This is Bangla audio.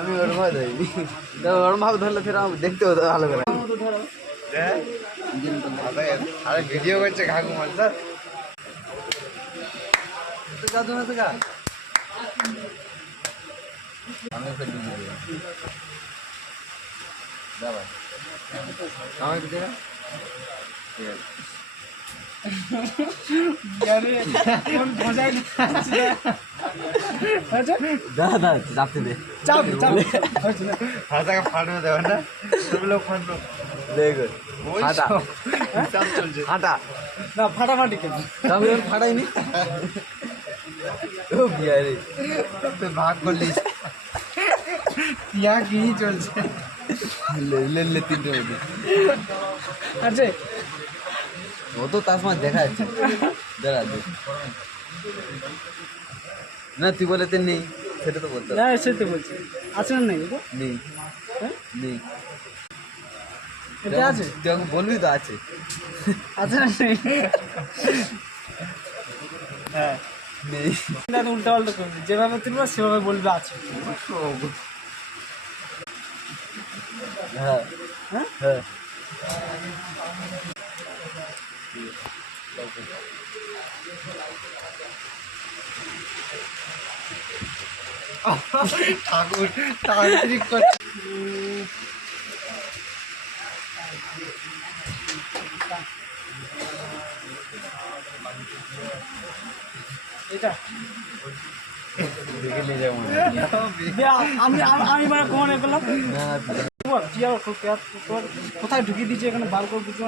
আমি ওরম ভাবে ধরিনি, ওরম ভাবে ধরলে ফের আমার দেখতে হতো ভালো করে। আরে ভিডিও করছে ঘাঘু মাল স্যার যাদু না তো গা আমি ফের ভিডিও যা ভাই আমার একটু দেখা ঠিক আছে দাদা চাপতে দে ফাটাকে ফাটবে দেবেন না লোক ফাটলো দেখো ফাটা চলছে ফাটা না ফাটাফাটি আমি ফাটাইনি ও বিয়ারে তুই ভাগ করলিস কি চলছে লে তিনটে মধ্যে আচ্ছা ও তো তার সময় দেখা যাচ্ছে দাঁড়া না তুই বলেতে নেই সেটা তো বলতে না সেটা বলছি আছে না নেই নেই নেই এটা আছে তুই আমাকে বলবি তো আছে আছে না নেই হ্যাঁ নেই না উল্টা পাল্টা করবি যেভাবে তুলবো সেভাবে বলবি আছে হ্যাঁ হ্যাঁ হ্যাঁ ঠাকুর তান্ত্রিক এটা দেখে নিয়ে যাবো আমি মানে কখন পেলাম কোথায় ঢুকিয়ে দিচ্ছি এখানে বার করে বুঝতে